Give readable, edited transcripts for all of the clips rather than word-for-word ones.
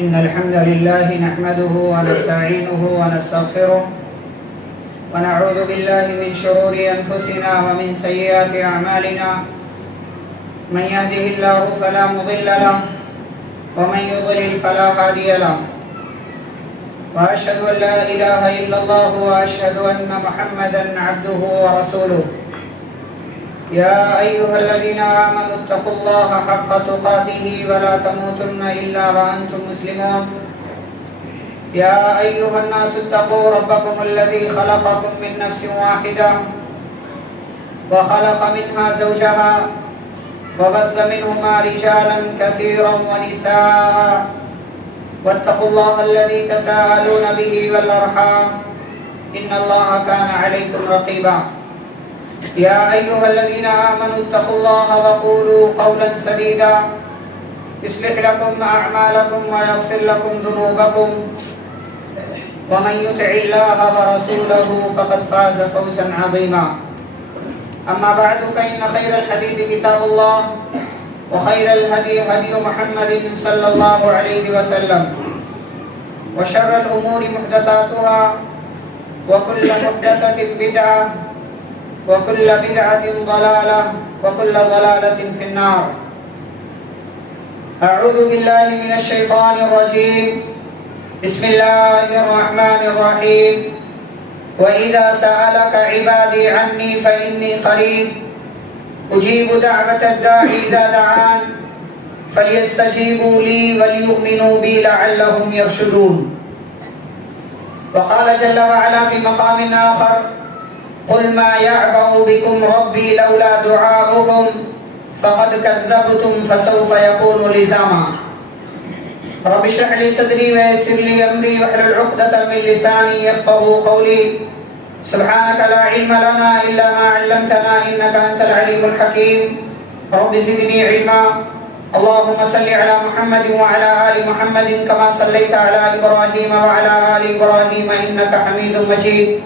إن الحمد لله نحمده ونستعينه ونستغفره ونعوذ بالله من شرور أنفسنا ومن سيئات أعمالنا من يهده الله فلا مضل له ومن يضلل فلا هادي له وأشهد أن لا إله إلا الله وأشهد أن محمدا عبده ورسوله يا أيها الذين آمنوا اتقوا الله حق تقاته ولا تموتن إلا وأنتم مسلمون يا أيها الناس اتقوا ربكم الذي خلقكم من نفس واحدة وخلق منها زوجها وبث منهما رجالا كثيرا ونساء واتقوا الله الذي تساءلون به والأرحام إن الله كان عليكم رقيبا يا أيها الذين آمنوا اتقوا الله وقولوا قولا سديدا يصلح لكم أعمالكم ويغفر لكم ذنوبكم ومن يطع الله ورسوله فقد فاز فوزا عظيما أما بعد فإن خير الحديث كتاب الله وخير الهدي هدي محمد صلى الله عليه وسلم وشر الأمور محدثاتها وكل محدثة بدعة وكل بدعة ضلالة وكل ضلالة في النار أعوذ بالله من الشيطان الرجيم بسم الله الرحمن الرحيم وإذا سألك عبادي عني فإني قريب أجيب دعوة الداعي إذا دعان فليستجيبوا لي وليؤمنوا بي لعلهم يرشدون وقال جل وعلا في مقام آخر قل ما يعبأ بكم ربي لولا دعاؤكم فقد كذبتم فسوف يكون لزاما رب اشرح لي صدري ويسر لي أمري واحلل عقدة من لساني يفقهوا قولي سبحانك لا علم لنا إلا ما علمتنا إنك أنت العليم الحكيم رب زدني علما اللهم صل على محمد وعلى آل محمد كما صليت على إبراهيم وعلى آل إبراهيم إنك حميد مجيد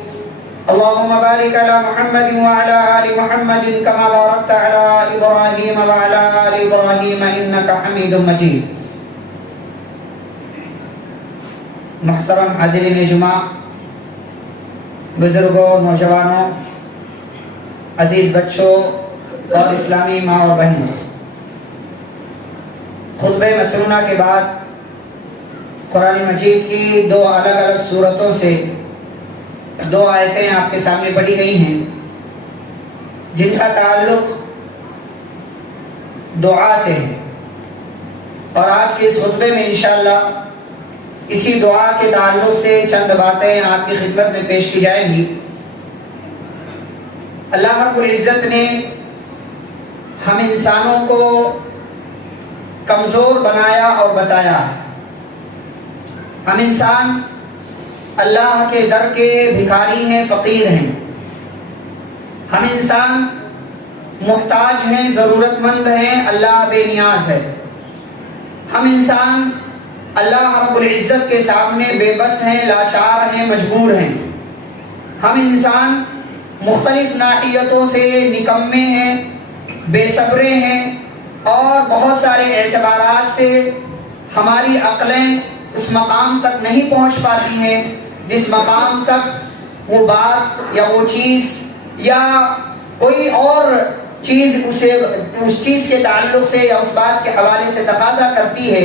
اللهم بارك على محمد وعلى آل محمد كما باركت على إبراهيم وعلى آل إبراهيم إنك حميد مجيد محترم حاضرین جمعہ، بزرگوں، نوجوانوں، عزیز بچوں اور اسلامی ماں اور بہنوں، خطبہ مسنونہ کے بعد قرآن مجید کی دو الگ الگ صورتوں سے دو آیتیں آپ کے سامنے پڑھی گئی ہیں جن کا تعلق دعا سے ہے، اور آج کے اس خطبے میں انشاءاللہ اسی دعا کے تعلق سے چند باتیں آپ کی خدمت میں پیش کی جائیں گی۔ اللہ رب العزت نے ہم انسانوں کو کمزور بنایا اور بتایا ہے۔ ہم انسان اللہ کے در کے بھکاری ہیں، فقیر ہیں۔ ہم انسان محتاج ہیں، ضرورت مند ہیں، اللہ بے نیاز ہے۔ ہم انسان اللہ رب العزت کے سامنے بے بس ہیں، لاچار ہیں، مجبور ہیں۔ ہم انسان مختلف ناحیتوں سے نکمے ہیں، بے صبرے ہیں، اور بہت سارے اعتبارات سے ہماری عقلیں اس مقام تک نہیں پہنچ پاتی ہیں جس مقام تک وہ بات یا وہ چیز یا کوئی اور چیز اس چیز کے تعلق سے یا اس بات کے حوالے سے تقاضا کرتی ہے،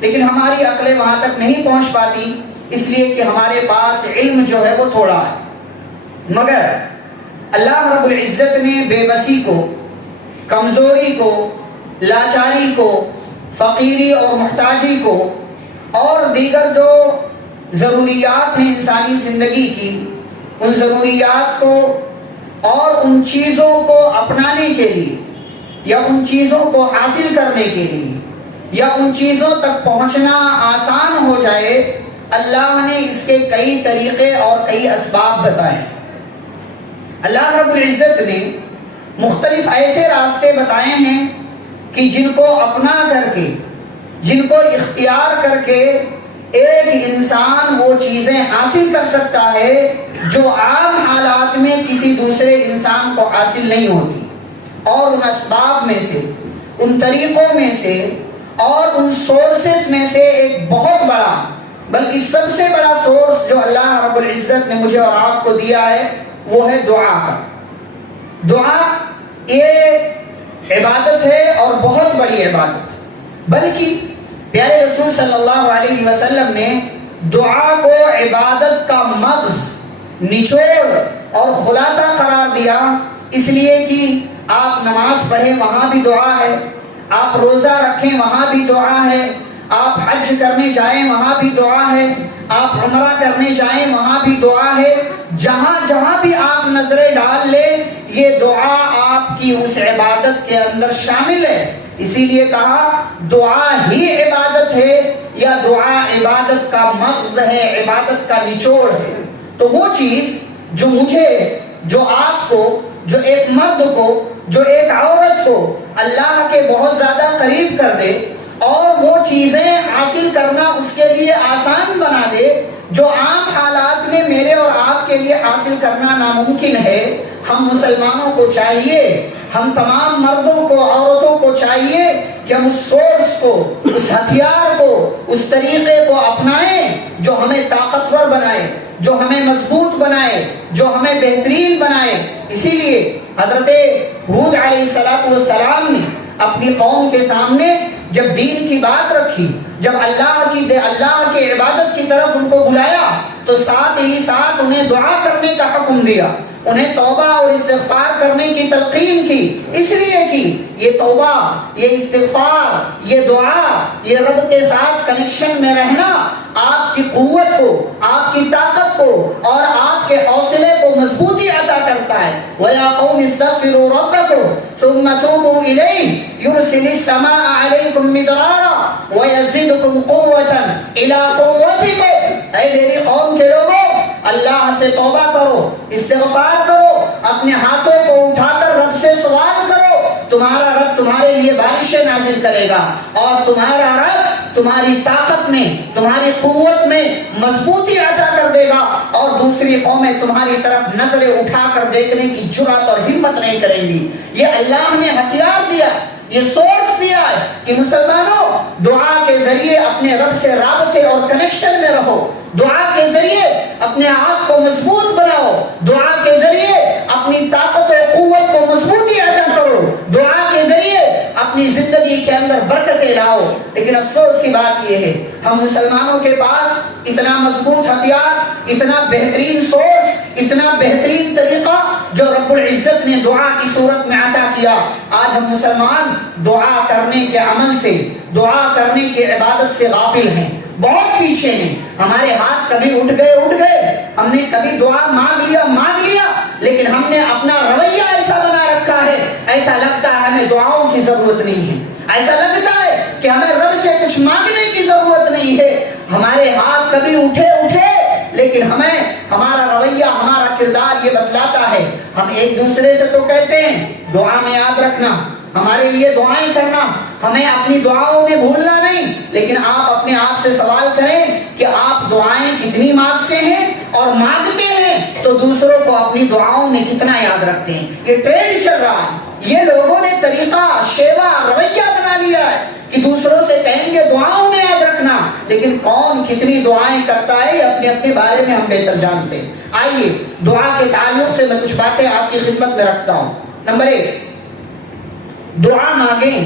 لیکن ہماری عقلیں وہاں تک نہیں پہنچ پاتی، اس لیے کہ ہمارے پاس علم جو ہے وہ تھوڑا ہے۔ مگر اللہ رب العزت نے بے بسی کو، کمزوری کو، لاچاری کو، فقیری اور محتاجی کو اور دیگر جو ضروریات ہیں انسانی زندگی کی، ان ضروریات کو اور ان چیزوں کو اپنانے کے لیے یا ان چیزوں کو حاصل کرنے کے لیے یا ان چیزوں تک پہنچنا آسان ہو جائے، اللہ نے اس کے کئی طریقے اور کئی اسباب بتائے۔ اللہ رب العزت نے مختلف ایسے راستے بتائے ہیں کہ جن کو اپنا کر کے، جن کو اختیار کر کے ایک انسان وہ چیزیں حاصل کر سکتا ہے جو عام حالات میں کسی دوسرے انسان کو حاصل نہیں ہوتی۔ اور ان اسباب میں سے، ان طریقوں میں سے اور ان سورسز میں سے ایک بہت بڑا بلکہ سب سے بڑا سورس جو اللہ رب العزت نے مجھے اور آپ کو دیا ہے وہ ہے دعا کا۔ دعا یہ عبادت ہے اور بہت بڑی عبادت، بلکہ پیارے رسول صلی اللہ علیہ وسلم نے دعا کو عبادت کا مغز، نچوڑ اور خلاصہ قرار دیا، اس لیے کہ آپ نماز پڑھیں وہاں بھی دعا ہے، آپ روزہ رکھیں وہاں بھی دعا ہے، آپ حج کرنے جائیں وہاں بھی دعا ہے، آپ عمرہ کرنے جائیں وہاں بھی دعا ہے، جہاں جہاں بھی آپ نظریں ڈال لیں یہ دعا آپ کی اس عبادت کے اندر شامل ہے۔ اسی لیے کہا دعا ہی عبادت ہے، یا دعا عبادت کا مغز ہے، عبادت کا نچوڑ ہے۔ تو وہ چیز جو مجھے، جو آپ کو، جو ایک مرد کو، جو ایک عورت کو اللہ کے بہت زیادہ قریب کر دے اور وہ چیزیں حاصل کرنا اس کے لیے آسان بنا دے جو عام حالات میں میرے اور آپ کے لیے حاصل کرنا ناممکن ہے، ہم مسلمانوں کو چاہیے، ہم تمام مردوں کو، عورتوں کو چاہیے کہ ہم اس سورس کو، اس ہتھیار کو، اس طریقے کو اپنائیں جو ہمیں طاقتور بنائے، جو ہمیں مضبوط بنائے، جو ہمیں بہترین بنائے۔ اسی لیے حضرت ہود علیہ السلام نے اپنی قوم کے سامنے جب دین کی بات رکھی، جب اللہ کی عبادت کی طرف ان کو بلایا، تو ساتھ ہی ساتھ انہیں دعا کرنے کا حکم دیا، انہیں توبہ اور استغفار کرنے کی تلقین کی، اس لیے کہ یہ توبہ، یہ استغفار، یہ دعا، یہ رب کے ساتھ کنیکشن میں رہنا آپ کی قوت کو، آپ کی طاقت کو اور آپ کے حوصلے کو مضبوطی عطا کرتا ہے۔ وَيَا قَوْمِ اسْتَغْفِرُوا رَبَّكُمْ ثُمَّ تُوبُوا إِلَيْهِ يُرْسِلِ السَّمَاءَ عَلَيْكُمْ مِدْرَارًا وَيَزِدْكُمْ قُوَّةً إِلَىٰ قُوَّتِكُمْ۔ اے میری قوم کے لوگوں، اللہ سے توبہ کرو، استغفار کرو، اپنے ہاتھوں کو اٹھا کر رب سے سوال کرو، تمہارا رب تمہارے لیے بارشیں نازل کرے گا اور تمہارا رب تمہاری طاقت میں، تمہاری قوت میں مضبوطی عطا کر دے گا، اور دوسری قومیں تمہاری طرف نظریں اٹھا کر دیکھنے کی جرات اور ہمت نہیں کریں گی۔ یہ اللہ نے ہتھیار دیا، یہ سورس دیا ہے کہ مسلمانوں دعا کے ذریعے اپنے رب سے رابطے اور کنیکشن میں رہو، دعا کے ذریعے اپنے آپ کو مضبوط بناؤ، دعا کے ذریعے اپنی طاقت و قوت کو مضبوطی عطا کرو، دعا کے ذریعے اپنی زندگی کے اندر برکتیں لاؤ۔ لیکن افسوس کی بات یہ ہے ہم مسلمانوں کے پاس اتنا مضبوط ہتھیار، اتنا بہترین سورس، اتنا بہترین طریقہ جو رب العزت نے دعا کی صورت میں عطا کیا، آج ہم مسلمان دعا کرنے کے عمل سے، دعا کرنے کی عبادت سے غافل ہیں، بہت پیچھے ہیں۔ ہمارے ہاتھ کبھی اٹھ گئے، ہم نے کبھی دعا مانگ لیا، لیکن ہم نے اپنا رویہ ایسا بنا رکھا ہے، ایسا لگتا ہے ہمیں دعاؤں کی ضرورت نہیں ہے، ایسا لگتا ہے کہ ہمیں رب سے کچھ مانگنے کی ضرورت نہیں ہے۔ ہمارے ہاتھ کبھی اٹھے لیکن ہمیں ہمارا رویہ، ہمارا کردار یہ بتلاتا ہے۔ ہم ایک دوسرے سے تو کہتے ہیں دعا میں یاد رکھنا، ہمارے لیے دعائیں کرنا، ہمیں اپنی دعاؤں میں بھولنا نہیں، لیکن آپ اپنے آپ سے سوال کریں کہ آپ دعائیں کتنی مانگتے ہیں، اور مانگتے ہیں تو دوسروں کو اپنی دعاؤں میں کتنا یاد رکھتے ہیں۔ یہ ٹرینڈ چل رہا ہے، یہ لوگوں نے طریقہ، شیوا، رویہ بنا لیا ہے کہ دوسروں سے کہیں گے دعاؤں میں یاد رکھنا، لیکن کون کتنی دعائیں کرتا ہے اپنے اپنے بارے میں ہم بہتر جانتے ہیں۔ آئیے دعا کے تعلق سے میں کچھ باتیں آپ کی خدمت میں رکھتا ہوں۔ نمبر 1، دعا مانگیں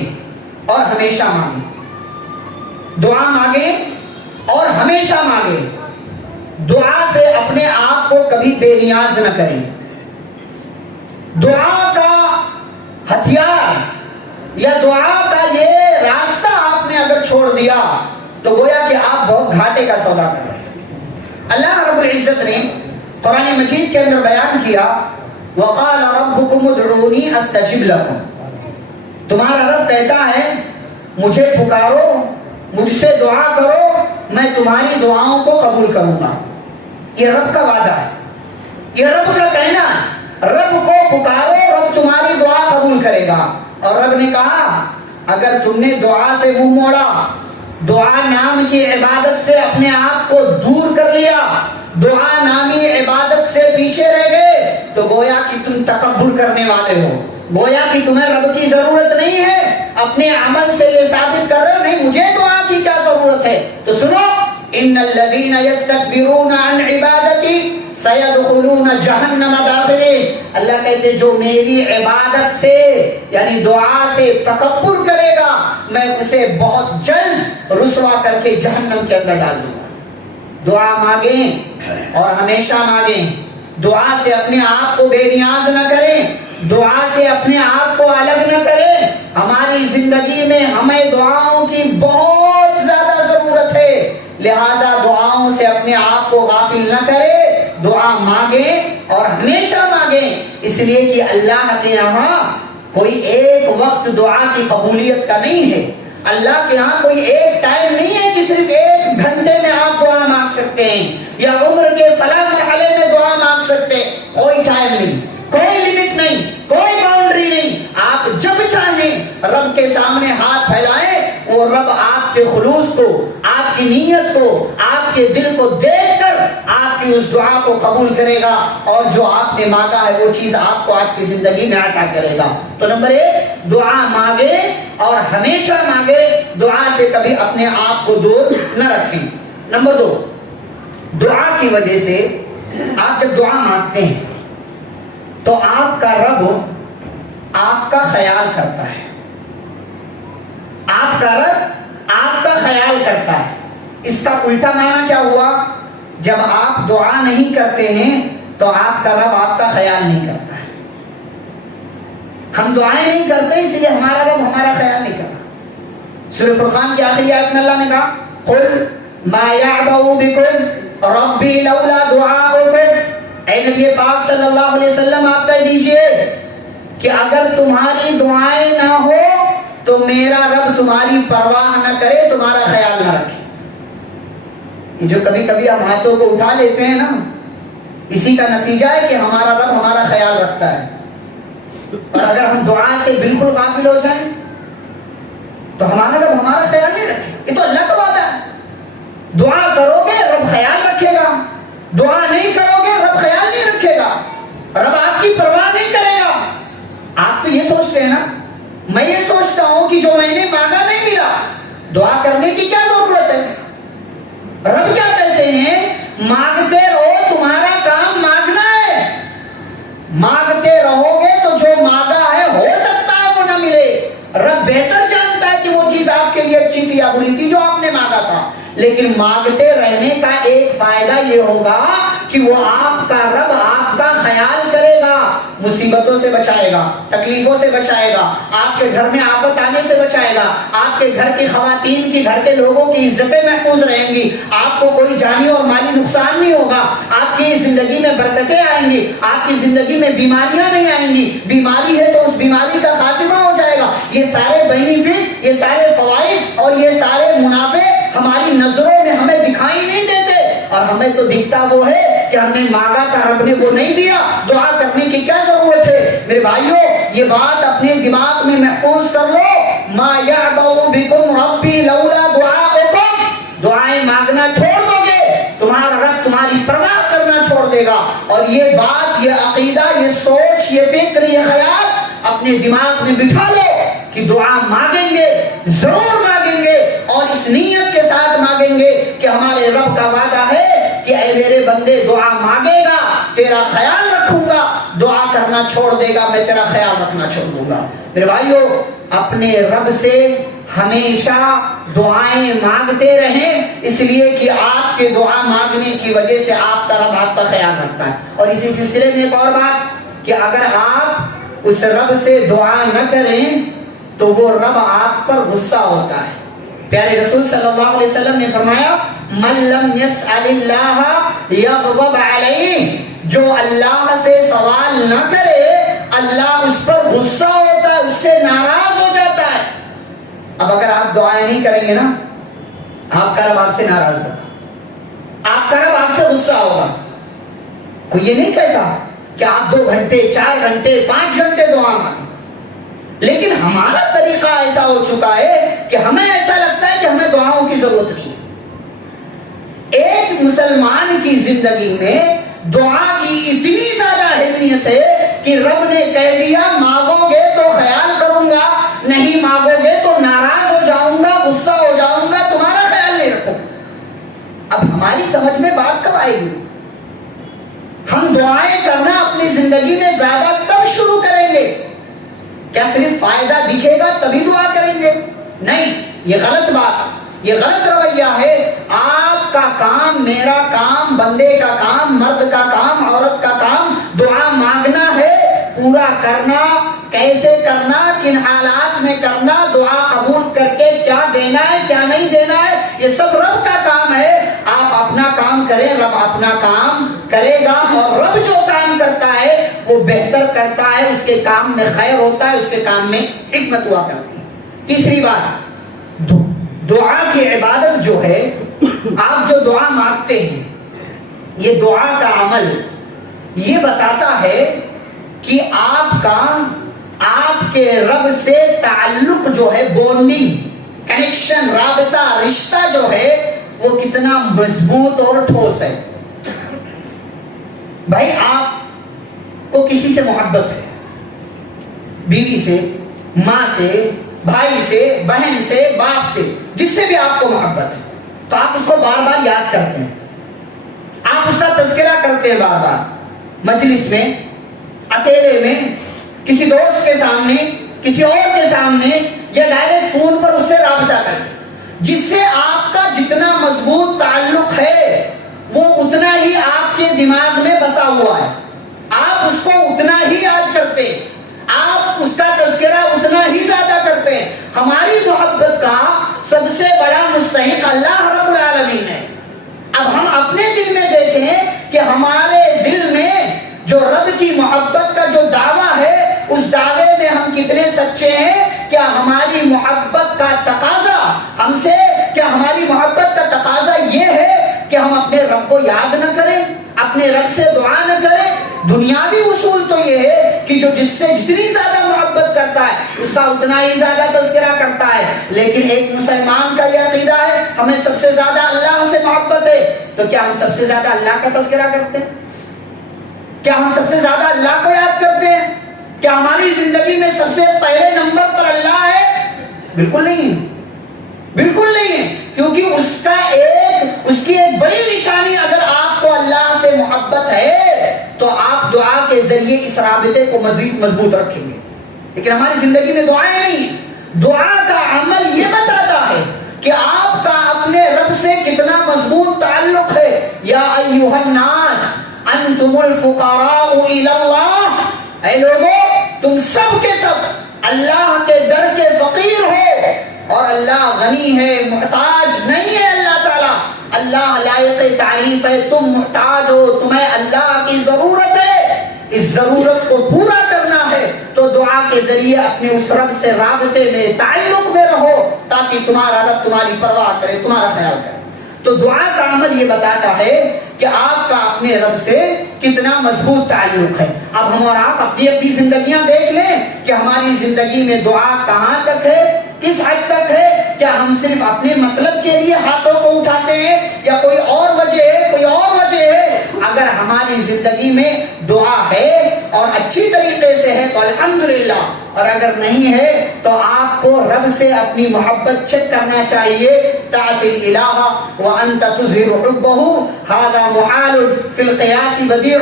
اور ہمیشہ مانگیں، دعا مانگیں اور ہمیشہ مانگیں، دعا سے اپنے آپ کو کبھی بے نیاز نہ کریں۔ دعا کا ہتھیار یا دعا کا یہ راستہ آپ نے اگر چھوڑ دیا تو گویا کہ آپ بہت گھاٹے کا سودا کر رہے ہیں۔ اللہ رب العزت نے قرآن مجید کے اندر بیان کیا، وَقَالَ رَبُّكُمُ ادْعُونِي أَسْتَجِبْ لَكُمْ، تمہارا رب کہتا ہے مجھے پکارو، مجھ سے دعا کرو، میں تمہاری دعاؤں کو قبول کروں گا۔ یہ رب کا وعدہ ہے، یہ رب کا کہنا ہے، رب کو پکارو، رب تمہاری دعا قبول کرے گا۔ اور رب نے کہا اگر تم نے دعا سے منہ موڑا، دعا نام کی عبادت سے اپنے آپ کو دور کر لیا، دعا نامی عبادت سے پیچھے رہ گئے، تو گویا کہ تم تکبر کرنے والے ہو، گویا کہ تمہیں رب کی ضرورت نہیں ہے، اپنے عمل سے یہ ثابت کر رہے ہو نہیں مجھے دعا کی کیا ضرورت ہے؟ تو سنو، ان الذین یستکبرون عن عبادتی سیدخلون جہنم داخرین، اللہ کہتے ہیں جو میری عبادت سے یعنی دعا سے تکبر کرے گا میں اسے بہت جلد رسوا کر کے جہنم کے اندر ڈال دوں گا۔ دعا مانگیں اور ہمیشہ مانگیں، دعا سے اپنے آپ کو بے نیاز نہ کریں، دعا سے اپنے آپ کو الگ نہ کریں۔ ہماری زندگی میں ہمیں دعاؤں کی بہت زیادہ ضرورت ہے، لہذا دعاؤں سے اپنے آپ کو غافل نہ کریں، دعا مانگیں اور ہمیشہ مانگیں، اس لیے کہ اللہ کے یہاں کوئی ایک وقت دعا کی قبولیت کا نہیں ہے۔ اللہ کے ہاں کوئی ایک ٹائم نہیں ہے کہ صرف 1 گھنٹے میں آپ دعا مانگ سکتے ہیں یا عمر کے فلاں مرحلے میں دعا مانگ سکتے ہیں، کوئی ٹائم نہیں، کوئی لمٹ نہیں، کوئی باؤنڈری نہیں۔ آپ جب چاہیں رب کے سامنے ہاتھ پھیلائیں، وہ رب آپ کے خلوص کو، آپ کی نیت کو، آپ کے دل کو دیکھ کر آپ کی اس دعا کو قبول کرے گا اور جو آپ نے مانگا ہے وہ چیز آپ کو آپ کی زندگی میں عطا کرے گا۔ تو نمبر 1 دعا مانگے اور ہمیشہ مانگے، دعا سے کبھی اپنے آپ کو دور نہ رکھیں۔ نمبر 2 دعا کی وجہ سے آپ جب دعا مانگتے ہیں تو آپ کا رب آپ کا خیال کرتا ہے، آپ کا رب آپ کا خیال کرتا ہے۔ اس کا الٹا معنی کیا ہوا؟ جب آپ دعا نہیں کرتے ہیں تو آپ کا رب آپ کا خیال نہیں کرتا ہے۔ ہم دعائیں نہیں کرتے اس لیے ہمارا رب ہمارا خیال نہیں کرتا۔ سورہ فرقان کی آخری آیت میں اللہ نے کہا قل ما یعبأ بکم ربی لولا دعاؤکم، اے نبی پاک صلی اللہ علیہ وسلم آپ کہہ دیجئے کہ اگر تمہاری دعائیں نہ ہو تو میرا رب تمہاری پرواہ نہ کرے، تمہارا خیال نہ رکھے۔ یہ جو کبھی کبھی ہم ہاتھوں کو اٹھا لیتے ہیں نا، اسی کا نتیجہ ہے کہ ہمارا رب ہمارا خیال رکھتا ہے۔ اور اگر ہم دعا سے بالکل غافل ہو جائیں تو ہمارا رب ہمارا خیال نہیں رکھے۔ یہ تو اللہ کا وعدہ ہے، دعا کرو گے رب خیال رکھے گا، دعا نہیں کرو گے رب خیال نہیں رکھے گا، رب آپ کی پرواہ نہیں کرے گا۔ آپ تو یہ سوچتے ہیں نا، میں یہ سوچتا ہوں کہ جو میں نے مانگا نہیں ملا، دعا کرنے کی کیا ضرورت ہے؟ رب کیا کہتے ہیں؟ مانگتے رہو، تمہارا کام مانگنا ہے، مانگتے رہو گے تو جو مانگا ہے ہو سکتا ہے وہ نہ ملے۔ رب بہتر جانتا ہے کہ وہ چیز آپ کے لیے اچھی تھی یا بری تھی جو آپ نے مانگا تھا، لیکن مانگتے رہنے کا ایک فائدہ یہ ہوگا کہ وہ آپ کا رب آپ کا خیال کرے گا، مصیبتوں سے بچائے گا، تکلیفوں سے بچائے گا، آپ کے گھر میں آفت آنے سے بچائے گا، آپ کے گھر کی خواتین کی، گھر کے لوگوں کی عزتیں محفوظ رہیں گی، آپ کو کوئی جانی اور مالی نقصان نہیں ہوگا، آپ کی زندگی میں برکتیں آئیں گی، آپ کی زندگی میں بیماریاں نہیں آئیں گی، بیماری ہے تو اس بیماری کا خاتمہ ہو جائے گا۔ یہ سارے بینیفٹ، یہ سارے فوائد اور یہ سارے منافع ہماری نظروں میں ہمیں دکھائی نہیں دیتے، اور ہمیں تو دکھتا وہ ہے کہ ہم نے مانگا تھا رب نے وہ نہیں دیا، دعا کرنے کی کیا ضرورت ہے؟ میرے بھائیوں یہ بات اپنے دماغ میں محفوظ کر لو، ما یعبأ بکم ربی لولا دعاؤکم، دعائیں مانگنا چھوڑ دو گے تمہارا رب تمہاری پرواہ کرنا چھوڑ دے گا۔ اور یہ بات، یہ عقیدہ، یہ سوچ، یہ فکر، یہ خیال اپنے دماغ میں بٹھا لو کہ دعا مانگیں گے، ضرور مانگیں گے، اور اس نیت کے ساتھ مانگیں گے کہ ہمارے رب کا وعدہ ہے کہ اے میرے بندے دعا مانگے گا تیرا خیال رکھوں گا، دعا کرنا چھوڑ دے گا میں تیرا خیال رکھنا چھوڑ دوں گا۔ میرے بھائیوں اپنے رب سے ہمیشہ دعائیں مانگتے رہیں، اس لیے کہ آپ کے دعا مانگنے کی وجہ سے آپ کا رب آپ کا خیال رکھتا ہے۔ اور اسی سلسلے میں ایک اور بات کہ اگر آپ اس رب سے دعا نہ کریں تو وہ رب آپ پر غصہ ہوتا ہے۔ پیارے رسول صلی اللہ علیہ وسلم نے فرمایا من لم يسأل اللہ یغضب علیہ، جو اللہ سے سوال نہ کرے اللہ اس پر غصہ ہوتا ہے، اس سے ناراض ہو جاتا ہے۔ اب اگر آپ دعائیں نہیں کریں گے نا، آپ کا رب آپ سے ناراض ہوگا، آپ کا رب آپ سے غصہ ہوگا۔ کوئی یہ نہیں کہتا کہ آپ 2 گھنٹے 4 گھنٹے 5 گھنٹے دعا مانگیں، لیکن ہمارا طریقہ ایسا ہو چکا ہے کہ ہمیں ایسا لگتا ہے کہ ہمیں دعاؤں کی ضرورت نہیں ہے۔ ایک مسلمان کی زندگی میں دعا کی اتنی زیادہ اہمیت ہے کہ رب نے کہہ دیا مانگو گے تو خیال کروں گا، نہیں مانگو گے تو ناراض ہو جاؤں گا، غصہ ہو جاؤں گا، تمہارا خیال نہیں رکھوں گا۔ اب ہماری سمجھ میں بات کب آئے گی؟ ہم دعائیں کرنا اپنی زندگی میں زیادہ کب شروع کریں گے؟ کیا صرف فائدہ دکھے گا تبھی دعا کریں گے؟ نہیں، یہ غلط بات، یہ غلط رویہ ہے۔ آپ کا کام، میرا کام، بندے کا کام، مرد کا کام، عورت کا کام دعا مانگنا ہے، پورا کرنا، کیسے کرنا، کن حالات میں کرنا، دعا قبول کر کے کیا دینا ہے کیا نہیں دینا ہے، یہ سب رب کا کام ہے۔ آپ اپنا کام کریں، رب اپنا کام کرے گا، اور رب جو کام کرتا ہے وہ بہتر کرتا ہے، اس کے کام میں خیر ہوتا ہے، اس کے کام میں حکمت ہوا کرتی ہے۔ تیسری بات، دعا کی عبادت جو ہے، آپ جو دعا مانگتے ہیں، یہ دعا کا عمل یہ بتاتا ہے کہ آپ کا آپ کے رب سے تعلق جو ہے، بونڈنگ، کنیکشن، رابطہ، رشتہ جو ہے وہ کتنا مضبوط اور ٹھوس ہے۔ بھائی آپ کو کسی سے محبت ہے، بیوی سے، ماں سے، بھائی سے، بہن سے، باپ سے، جس سے بھی آپ کو محبت ہے، تو آپ اس کو بار بار یاد کرتے ہیں، آپ اس کا تذکرہ کرتے ہیں بار بار، مجلس میں، اکیلے میں، کسی دوست کے سامنے، کسی اور کے سامنے، یا ڈائریکٹ فون پر اس سے رابطہ کرتے ہیں، جس سے آپ کا جتنا مضبوط تعلق ہے وہ اتنا ہی آپ کے دماغ میں بسا ہوا ہے، آپ اس کو اتنا ہی یاد کرتے ہیں، آپ اس کا تذکرہ اتنا ہی زیادہ کرتے ہیں۔ ہماری محبت کا سب سے بڑا مستحق اللہ رب العالمین ہے۔ اب ہم اپنے دل میں دیکھیں کہ ہمارے دل میں جو رب کی محبت کا جو دعویٰ ہے، اس دعوے میں ہم کتنے سچے ہیں؟ کیا ہماری محبت کا تقاضا ہم سے، کیا ہماری محبت کا تقاضا یہ ہے کہ ہم اپنے رب کو یاد نہ کریں، اپنے رب سے دعا نہ کریں؟ دنیاوی اصول تو یہ ہے کہ جو جس سے جتنی زیادہ محبت کرتا ہے اس کا اتنا ہی زیادہ تذکرہ کرتا ہے، لیکن ایک مسلمان کا یہ عقیدہ ہے ہمیں سب سے زیادہ اللہ سے محبت ہے، تو کیا ہم سب سے زیادہ اللہ کا تذکرہ کرتے ہیں؟ کیا ہم سب سے زیادہ اللہ کو یاد کرتے ہیں؟ کیا ہماری زندگی میں سب سے پہلے نمبر پر اللہ ہے؟ بالکل نہیں ہے، بالکل نہیں ہے، کیونکہ اس کی ایک بڑی نشانی اگر آپ کو اللہ سے محبت ہے تو آپ دعا کے ذریعے اس رابطے کو مزید مضبوط رکھیں گے، لیکن ہماری زندگی میں دعائیں نہیں ہیں۔ دعا کا عمل یہ بتاتا ہے کہ آپ کا اپنے رب سے کتنا مضبوط تعلق ہے۔ یا ایھا الناس انتم الفقراء الی اللہ، اے لوگو تم سب کے سب اللہ کے در کے فقیر ہو، اور اللہ غنی ہے، محتاج نہیں ہے۔ اللہ تعالیٰ، اللہ لائق تعریف ہے، تم محتاج ہو، تمہیں اللہ کی ضرورت ہے، اس ضرورت کو پورا کرنا ہے تو دعا کے ذریعے اپنے اس رب سے رابطے میں، تعلق میں رہو، تاکہ تمہارا رب تمہاری پرواہ کرے، تمہارا خیال کرے۔ تو دعا کا عمل یہ بتاتا ہے کہ آپ کا اپنے رب سے کتنا مضبوط تعلق ہے۔ اب ہم اور آپ اپنی اپنی زندگیاں دیکھ لیں کہ ہماری زندگی میں دعا کہاں تک ہے، کس حد تک ہے؟ کیا ہم صرف اپنے مطلب کے لیے ہاتھوں کو اٹھاتے ہیں، یا کوئی اور وجہ ہے، کوئی اور وجہ ہے؟ اگر ہماری زندگی میں دعا ہے اور اچھی طریقے سے ہے تو الحمدللہ، اور اگر نہیں ہے تو آپ کو رب سے اپنی محبت چیک کرنا چاہیے۔ تعصی الالہ وانت تظہر حبہ ھذا محال فی القیاس بدیع۔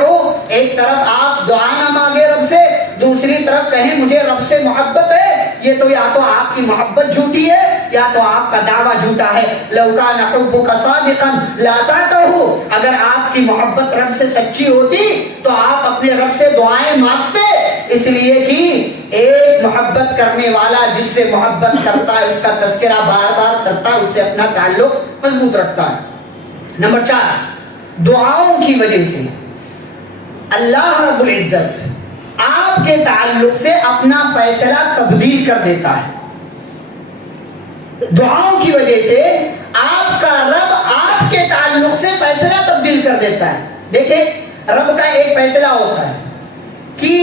ایک طرف آپ دعا نہ مانگے رب سے، دوسری طرف کہیں مجھے رب سے محبت ہے، یہ تو یا تو آپ کی محبت جھوٹی ہے یا تو آپ کا دعویٰ جھوٹا ہے۔ لو کان حبک صادقا لاطعتہ، اگر آپ کی محبت رب سے سچی ہوتی تو آپ اپنے رب سے دعائیں مانگتے، اس لیے کہ ایک محبت کرنے والا جس سے محبت کرتا ہے اس کا تذکرہ بار بار کرتا ہے، اس سے اپنا تعلق مضبوط رکھتا ہے۔ نمبر 4، دعاؤں کی وجہ سے اللہ رب العزت آپ کے تعلق سے اپنا فیصلہ تبدیل کر دیتا ہے۔ دعاؤں کی وجہ سے آپ کا رب آپ کے تعلق سے فیصلہ تبدیل کر دیتا ہے۔ دیکھیں، رب کا ایک فیصلہ ہوتا ہے کہ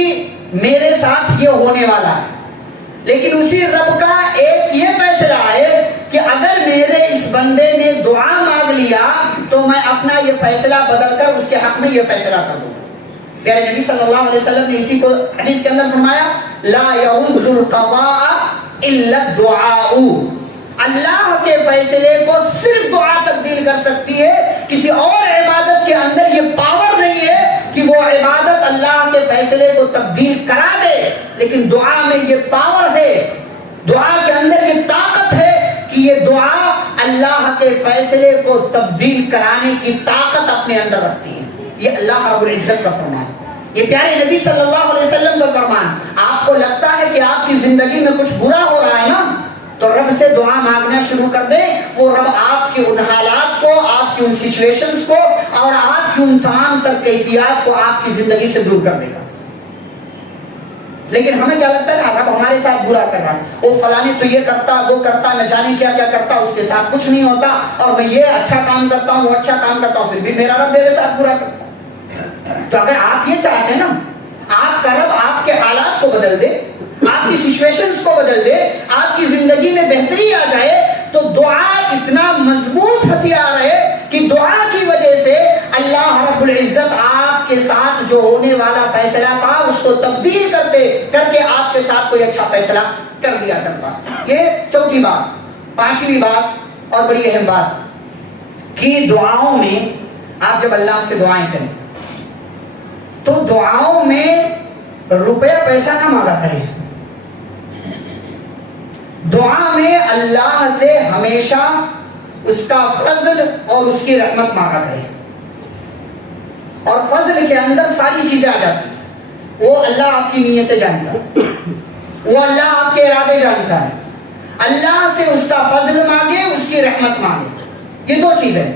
میرے ساتھ یہ ہونے والا ہے، لیکن اسی رب کا ایک یہ فیصلہ ہے کہ اگر میرے اس بندے نے دعا مانگ لیا تو میں اپنا یہ فیصلہ بدل کر اس کے حق میں یہ فیصلہ کر دوں گا۔ پیارے نبی صلی اللہ علیہ وسلم نے اسی کو حدیث کے اندر فرمایا، لا يرد القضاء الا الدعاء، اللہ کے فیصلے کو صرف دعا تبدیل کر سکتی ہے، کسی اور عبادت کے اندر یہ پاور نہیں ہے کہ وہ عبادت اللہ کے فیصلے کو تبدیل کرا دے، لیکن دعا میں یہ پاور ہے، دعا کے اندر یہ طاقت ہے کہ یہ دعا اللہ کے فیصلے کو تبدیل کرانے کی طاقت اپنے اندر رکھتی ہے۔ یہ اللہ رب العزت کا فرمان، یہ پیارے نبی صلی اللہ علیہ وسلم کا فرمان۔ آپ کو لگتا ہے کہ آپ کی زندگی میں کچھ برا ہو رہا ہے نا، تو رب سے دعا مانگنا شروع کر دیں، وہ رب آپ کے ان حالات کو، آپ کی ان سچویشنز کو اور آپ کی ان تمام تر کیفیات کو آپ کی زندگی سے دور کر دے گا۔ لیکن ہمیں کیا لگتا ہے رب ہمارے ساتھ برا کر رہا ہے، وہ فلانی تو یہ کرتا، وہ کرتا، نہ جانے کیا کیا کرتا، اس کے ساتھ کچھ نہیں ہوتا، اور میں یہ اچھا کام کرتا ہوں، وہ اچھا کام کرتا ہوں، پھر بھی میرا رب میرے ساتھ برا کرتا ہے۔ تو اگر آپ یہ چاہتے ہیں نا آپ کا رب آپ کے حالات کو بدل دے، آپ کی سچویشنز کو بدل دے، آپ کی زندگی میں بہتری آ جائے، تو دعا اتنا مضبوط ہتھیار ہے کہ دعا کی وجہ سے اللہ رب العزت آپ کے ساتھ جو ہونے والا فیصلہ تھا اس کو تبدیل کر کے آپ کے ساتھ کوئی اچھا فیصلہ کر دیا کرتا۔ یہ چوتھی بات۔ پانچویں بات اور بڑی اہم بات کہ دعاؤں میں آپ جب اللہ سے دعائیں کریں تو دعاؤں میں روپیہ پیسہ نہ مانگا کریں، دعا میں اللہ سے ہمیشہ اس کا فضل اور اس کی رحمت مانگا کریں، اور فضل کے اندر ساری چیزیں آ جاتی ہیں۔ وہ اللہ آپ کی نیتیں جانتا ہے، وہ اللہ آپ کے ارادے جانتا ہے، اللہ سے اس کا فضل مانگے، اس کی رحمت مانگے، یہ دو چیزیں۔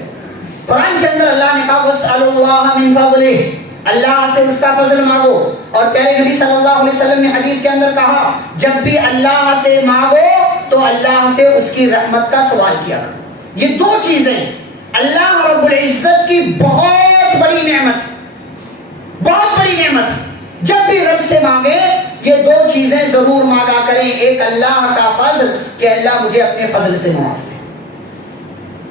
قرآن کے اندر اللہ نے کہا وَاسْأَلُوا اللَّهَ مِن فَضْلِهِ، اللہ سے اس کا فضل مانگو، اور پیارے نبی صلی اللہ علیہ وسلم نے حدیث کے اندر کہا جب بھی اللہ سے مانگو تو اللہ سے اس کی رحمت کا سوال کیا کرو۔ یہ دو چیزیں اللہ رب العزت کی بہت بڑی نعمت، بہت بڑی نعمت۔ جب بھی رب سے مانگے یہ دو چیزیں ضرور مانگا کریں، ایک اللہ کا فضل کہ اللہ مجھے اپنے فضل سے نواز دے،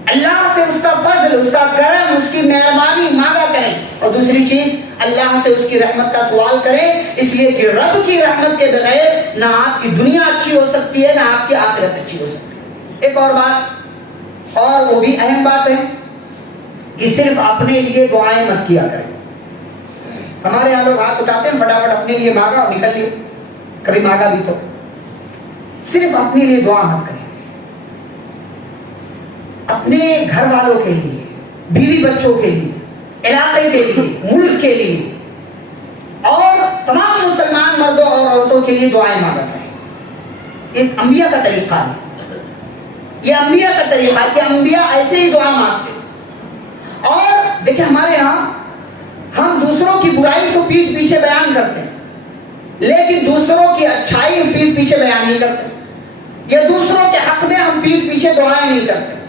اللہ سے اس کا فضل، اس کا کرم، اس کی مہربانی مانگا کریں، اور دوسری چیز اللہ سے اس کی رحمت کا سوال کریں، اس لیے کہ رب کی رحمت کے بغیر نہ آپ کی دنیا اچھی ہو سکتی ہے، نہ آپ کی آخرت اچھی ہو سکتی ہے۔ ایک اور بات، اور وہ بھی اہم بات ہے کہ صرف اپنے لیے دعائیں مت کیا کریں۔ ہمارے یہاں لوگ ہاتھ اٹھاتے ہیں فٹافٹ اپنے لیے مانگا اور نکل لیے، کبھی مانگا بھی تو صرف اپنے لیے دعا مت کریں، اپنے گھر والوں کے لیے، بیوی بچوں کے لیے، علاقے کے لیے، ملک کے لیے اور تمام مسلمان مردوں اور عورتوں کے لیے دعائیں مانگا کریں۔ ایک انبیاء کا طریقہ ہے، یہ انبیاء کا طریقہ ہے کہ انبیاء ایسے ہی دعا مانگتے ہیں۔ اور دیکھیں ہمارے یہاں ہم دوسروں کی برائی تو پیٹھ پیچھے بیان کرتے ہیں، لیکن دوسروں کی اچھائی پیٹھ پیچھے بیان نہیں کرتے، یا دوسروں کے حق میں ہم پیٹھ پیچھے دعائیں نہیں کرتے۔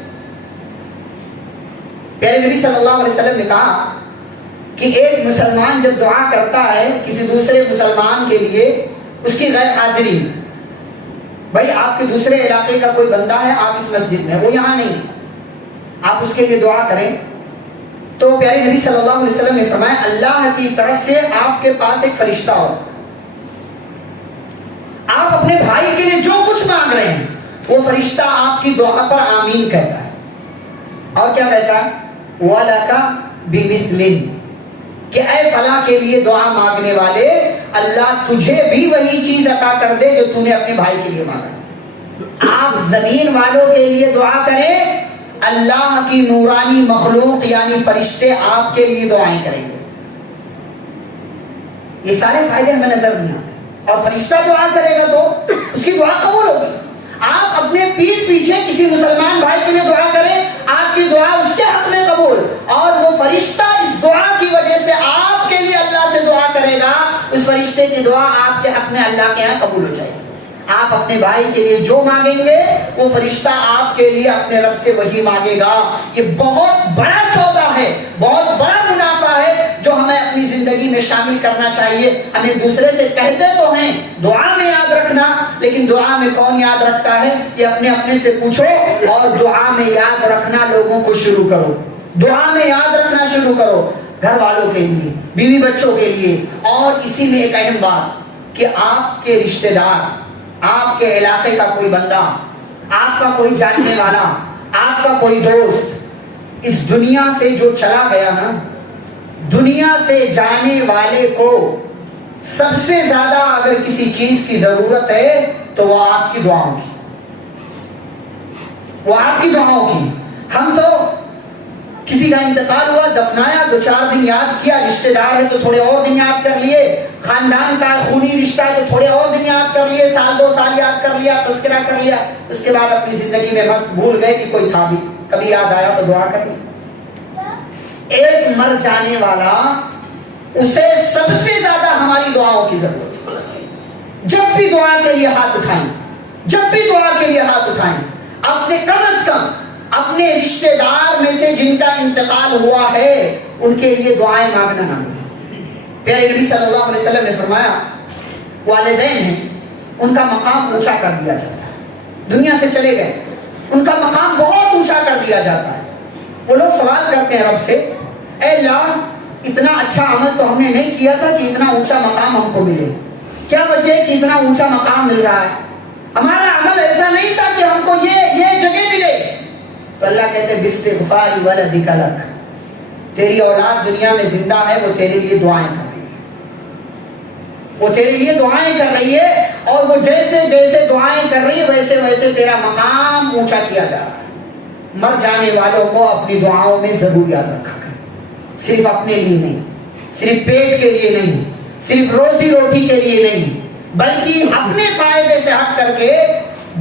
پیارے نبی صلی اللہ علیہ وسلم نے کہا کہ ایک مسلمان جب دعا کرتا ہے کسی دوسرے مسلمان کے لیے اس کی غیر حاضری میں، بھائی آپ کے دوسرے علاقے کا کوئی بندہ ہے، آپ اس مسجد میں، وہ یہاں نہیں، آپ اس کے لیے دعا کریں، تو پیارے نبی صلی اللہ علیہ وسلم نے فرمایا اللہ کی طرف سے آپ کے پاس ایک فرشتہ ہوتا ہے، آپ اپنے بھائی کے لیے جو کچھ مانگ رہے ہیں وہ فرشتہ آپ کی دعا پر آمین کہتا ہے، اور کیا کہتا ہے وَلَكَ بِمِثْلٍ، کہ اے فلاں کے لیے دعا مانگنے والے اللہ تجھے بھی وہی چیز عطا کر دے جو تو نے اپنے بھائی کے لیے مانگا۔ آپ زمین والوں کے لیے دعا کریں، اللہ کی نورانی مخلوق یعنی فرشتے آپ کے لیے دعائیں کریں گے۔ یہ سارے فائدے ہمیں نظر نہیں آتے، اور فرشتہ دعا کرے گا تو اس کی دعا قبول ہوگی۔ آپ اپنے پیٹھ پیچھے کسی مسلمان بھائی کے لیے دعا کریں، آپ کی دعا اس کے حق میں قبول، اور وہ فرشتہ اس دعا کی وجہ سے آپ کے لیے اللہ سے دعا کرے گا، اس فرشتے کی دعا آپ کے حق میں اللہ کے یہاں قبول ہو جائے گی۔ آپ اپنے بھائی کے لیے جو مانگیں گے وہ فرشتہ آپ کے لیے اپنے رب سے وہی مانگے گا۔ یہ بہت بڑا سودا ہے، بہت بڑا منافع ہے جو ہمیں اپنی زندگی میں شامل کرنا چاہیے۔ ہمیں دوسرے سے کہتے تو ہیں دعا میں یاد رکھنا، لیکن دعا میں کون یاد رکھتا ہے یہ اپنے اپنے سے پوچھو، اور دعا میں یاد رکھنا لوگوں کو شروع کرو، دعا میں یاد رکھنا شروع کرو، گھر والوں کے لیے، بیوی بچوں کے لیے، اور اسی میں ایک اہم بات کہ آپ کے رشتہ دار آپ کے علاقے کا کوئی بندہ، آپ کا کوئی جاننے والا، آپ کا کوئی دوست اس دنیا سے جو چلا گیا نا، دنیا سے جانے والے کو سب سے زیادہ اگر کسی چیز کی ضرورت ہے تو وہ آپ کی دعاؤں کی، وہ آپ کی دعاؤں کی۔ ہم تو کسی کا انتقال ہوا، دفنایا، 2-4 دن یاد کیا، رشتہ دار ہے تو تھوڑے اور دن یاد کر لیے، خاندان کا خونی رشتہ ہے تو تھوڑے اور دن یاد کر لیے، سال 2 سال یاد کر لیا، تذکرہ کر لیا، اس کے بعد اپنی زندگی میں مست بھول گئے کہ کوئی تھا بھی، کبھی یاد آیا تو دعا کر لی۔ ایک مر جانے والا، اسے سب سے زیادہ ہماری دعاؤں کی ضرورت ہے۔ جب بھی دعا کے لیے ہاتھ اٹھائیں، جب بھی دعا کے لیے ہاتھ اٹھائیں، اپنے کم از کم اپنے رشتہ دار میں سے جن کا انتقال ہوا ہے ان کے لیے دعائیں مانگنا نہ بھولیں۔ پیارے نبی صلی اللہ علیہ وسلم نے فرمایا والدین ہیں ان کا مقام اونچا کر دیا جاتا ہے، دنیا سے چلے گئے ان کا مقام بہت اونچا کر دیا جاتا ہے۔ وہ لوگ سوال کرتے ہیں رب سے، اے اللہ اتنا اچھا عمل تو ہم نے نہیں کیا تھا کہ اتنا اونچا مقام ہم کو ملے، کیا وجہ ہے کہ اتنا اونچا مقام مل رہا ہے؟ ہمارا عمل ایسا نہیں تھا کہ ہم کو یہ جگہ ملے۔ تو اللہ کہتے ہیں باستغفار ولدک لک، تیری اولاد دنیا میں زندہ ہے، وہ تیرے لیے دعائیں کر رہی ہے، وہ تیرے لیے دعائیں کر رہی ہے، اور وہ جیسے جیسے دعائیں کر رہی ہے ویسے ویسے تیرا مقام اونچا کیا جا رہا ہے۔ مر جانے والوں کو اپنی دعاؤں میں ضرور یاد رکھا کریں، صرف اپنے لیے نہیں، صرف پیٹ کے لیے نہیں، صرف روزی روٹی کے لیے نہیں، بلکہ اپنے فائدے سے ہٹ کر کے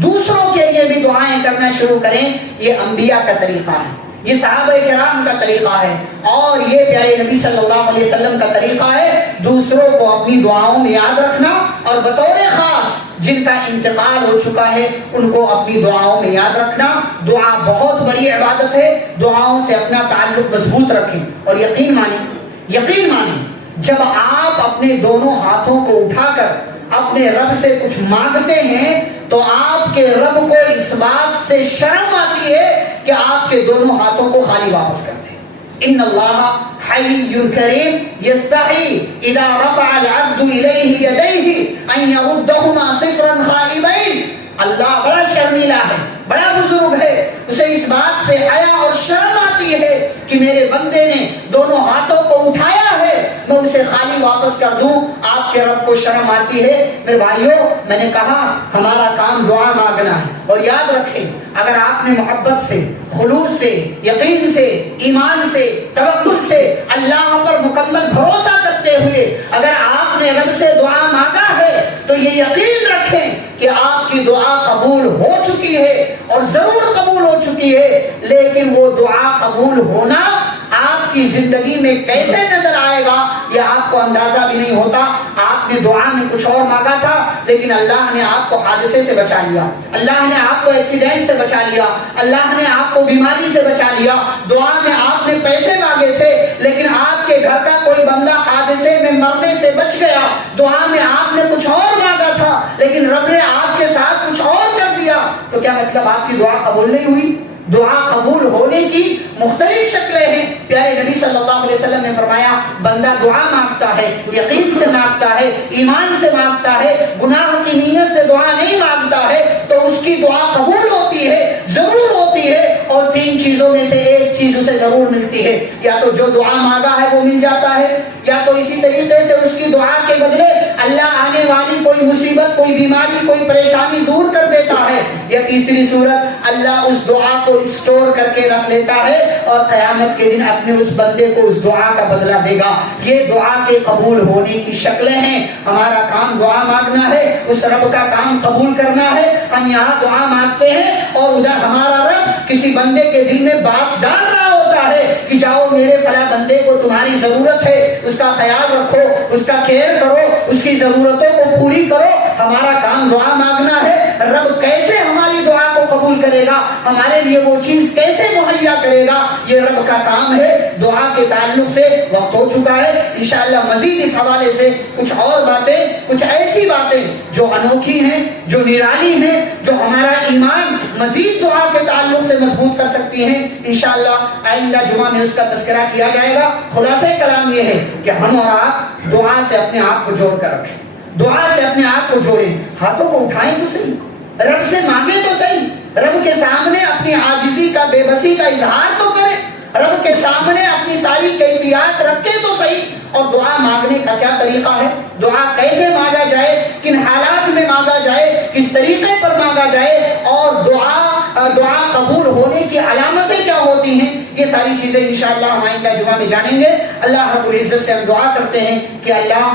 دوسروں کے لیے بھی دعائیں کرنا شروع کریں۔ یہ انبیاء کا طریقہ ہے، یہ صحابہ کرام کا طریقہ ہے، اور یہ پیارے نبی صلی اللہ علیہ وسلم کا طریقہ ہے، دوسروں کو اپنی دعاؤں میں یاد رکھنا، اور بطور خاص جن کا انتقال ہو چکا ہے ان کو اپنی دعاؤں میں یاد رکھنا۔ دعا بہت بڑی عبادت ہے، دعاؤں سے اپنا تعلق مضبوط رکھیں، اور یقین مانیں جب آپ اپنے دونوں ہاتھوں کو اٹھا کر اپنے رب سے کچھ مانگتے ہیں تو آپ کے رب کو اس بات سے شرم آتی ہے کہ آپ کے دونوں ہاتھوں کو خالی واپس کر دیں۔ ان اللہ حی کریم یستحی اذا رفع العبد الیہ یدیہ ان یردہما صفرا خائبین۔ اللہ بڑا شرمیلا ہے، بڑا بزرگ ہے، اسے اس بات سے حیا اور شرم آتی ہے کہ میرے بندے نے دونوں ہاتھوں کو اٹھایا ہے، میں اسے خالی واپس کر دوں۔ آپ کے رب کو شرم آتی ہے۔ میرے بھائیوں، میں نے کہا ہمارا کام دعا مانگنا ہے، اور یاد رکھیں اگر آپ نے محبت سے، خلوص سے، یقین سے، ایمان سے، توکل سے، اللہ پر مکمل بھروسہ کرتے ہوئے اگر آپ نے رب سے دعا مانگا ہے تو یہ یقین رکھیں کہ آپ کی دعا قبول ہو چکی ہے، اور ضرور قبول ہو چکی ہے۔ لیکن وہ دعا قبول ہونا آپ کی زندگی میں کیسے نظر آئے گا یہ آپ کو اندازہ بھی نہیں ہوتا۔ آپ نے دعا میں کچھ اور مانگا تھا، لیکن اللہ نے آپ کو حادثے سے بچا لیا، اللہ نے آپ کو ایکسیڈنٹ سے بچا لیا، اللہ نے آپ کو بیماری سے بچا لیا۔ دعا میں آپ نے پیسے مانگے تھے، لیکن آپ کے گھر کا کوئی بندہ حادثے میں مرنے سے بچ گیا۔ دعا میں آپ نے کچھ اور مانگا تھا، لیکن رب نے آپ کے ساتھ کچھ اور کر دیا۔ تو کیا مطلب آپ کی دعا قبول نہیں ہوئی؟ دعا قبول ہونے کی مختلف شکلیں ہیں۔ پیارے نبی صلی اللہ علیہ وسلم نے فرمایا بندہ دعا مانگتا ہے، یقین سے مانگتا ہے، ایمان سے مانگتا ہے، گناہ کی نیت سے دعا نہیں مانگتا ہے تو اس کی دعا قبول ہوتی ہے، ضرور ہوتی ہے، اور 3 چیزوں میں سے ایک چیز اسے ضرور ملتی ہے، یا تو جو دعا مانگا ہے وہ مل جاتا ہے، یا تو اسی طریقے سے اس کی دعا کے بدلے اللہ آنے والی کوئی مصیبت، کوئی بیماری، کوئی پریشانی دور کر دیتا ہے، یا تیسری صورت اللہ اس دعا کو اسٹور کر کے رکھ لیتا ہے اور قیامت کے دن اپنے اس بندے کو اس دعا کا بدلہ دے گا۔ یہ دعا کے قبول ہونے کی شکلیں ہیں۔ ہمارا کام دعا مانگنا ہے، اس رب کا کام قبول کرنا ہے۔ ہم یہاں دعا مانگتے ہیں اور ادھر ہمارا رب کسی بندے کے دل میں بات ڈال رہا ہوتا ہے کہ جاؤ میرے فلاں بندے کو تمہاری ضرورت ہے، اس کا خیال رکھو، اس کا کیئر کرو، اس کی ضرورتوں کو پوری کرو۔ ہمارا کام دعا مانگنا ہے۔ رب کیسے ہماری دعا کو قبول کرے گا، ہمارے لیے وہ چیز کیسے مہیا کرے گا، یہ رب کا کام ہے۔ دعا کے تعلق سے وقت ہو چکا ہے، انشاءاللہ مزید اس حوالے سے کچھ اور باتیں، کچھ ایسی باتیں جو انوکھی ہیں، جو نرالی ہیں، جو ہمارا ایمان مزید دعا کے تعلق سے مضبوط کر سکتی ہیں، انشاءاللہ آئندہ جمعہ میں اس کا تذکرہ کیا جائے گا۔ خلاصہ کلام یہ ہے کہ ہم اور آپ دعا سے اپنے آپ کو جوڑ کر رکھیں، دعا سے اپنے آپ کو جوڑیں، ہاتھوں کو اٹھائیں تو صحیح، رب سے مانگیں تو صحیح، رب کے سامنے اپنی عاجزی کا، بے بسی کا اظہار تو کریں، رب کے سامنے اپنی ساری کیفیات رکھیں تو صحیح۔ اور دعا مانگنے کا کیا طریقہ ہے، دعا کیسے مانگا جائے، کن حالات میں مانگا جائے، کس طریقے پر مانگا جائے، اور دعا قبول ہونے کی علامتیں کیا ہوتی ہیں، یہ ساری چیزیں انشاءاللہ ہم آئندہ جمعہ میں جانیں گے۔ اللہ رب العزت سے ہم دعا کرتے ہیں کہ اللہ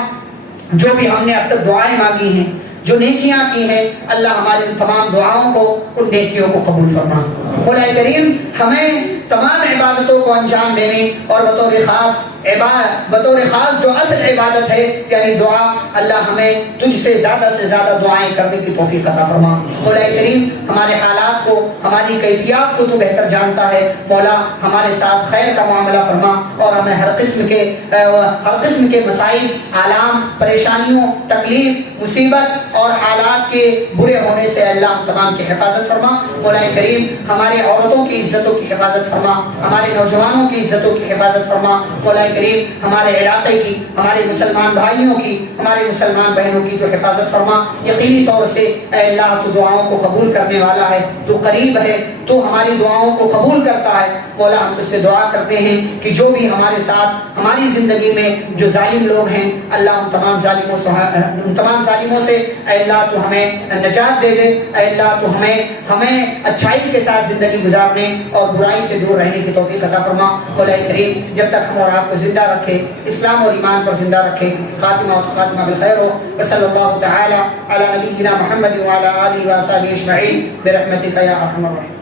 جو بھی ہم نے اب تک دعائیں مانگی ہیں، جو نیکیاں کی ہیں، اللہ ہماری ان تمام دعاؤں کو، ان نیکیوں کو قبول فرما۔ مولا کریم ہمیں تمام عبادتوں کو انجام دینے اور بطور خاص جو اصل عبادت ہے یعنی دعا، اللہ ہمیں تجھ سے زیادہ دعائیں کرنے کی توفیق عطا فرما۔ مولا کریم ہمارے حالات کو، ہماری کیفیات کو تو بہتر جانتا ہے، مولا ہمارے ساتھ خیر کا معاملہ فرما اور ہمیں ہر قسم کے مسائل، آلام، پریشانیوں، تکلیف، مصیبت اور حالات کے برے ہونے سے اللہ ہم تمام کی حفاظت فرما۔ مولا کریم ہمارے عورتوں کی عزتوں کی حفاظت فرما، ہمارے نوجوانوں کی عزتوں کی حفاظت فرما۔ مولا کریم ہمارے علاقے کی، ہمارے مسلمان بھائیوں کی، ہمارے مسلمان بہنوں کی تو حفاظت فرما۔ یقینی طور سے اے اللہ تو دعاؤں کو قبول کرنے والا ہے، تو قریب ہے، تو ہماری دعاؤں کو قبول کرتا ہے۔ مولا ہم تجھ سے دعا کرتے ہیں کہ جو بھی ہمارے ساتھ ہماری زندگی میں جو ظالم لوگ ہیں، اللہ ان تمام ظالموں سے اے اللہ تو ہمیں نجات دے دے، اے اللہ تو ہمیں اچھائی کے ساتھ زندگی گزارنے اور برائی سے دور رہنے کی توفیق عطا فرما۔ مولا کریم جب تک ہم اور آپ کو زندہ رکھے، اسلام اور ایمان پر زندہ رکھے، خاتمہ بالخیر ہو۔ وصلی اللہ تعالی علی نبینا محمد وعلی آلہ وصحبہ اجمعین برحمتک یا ارحم الراحمین۔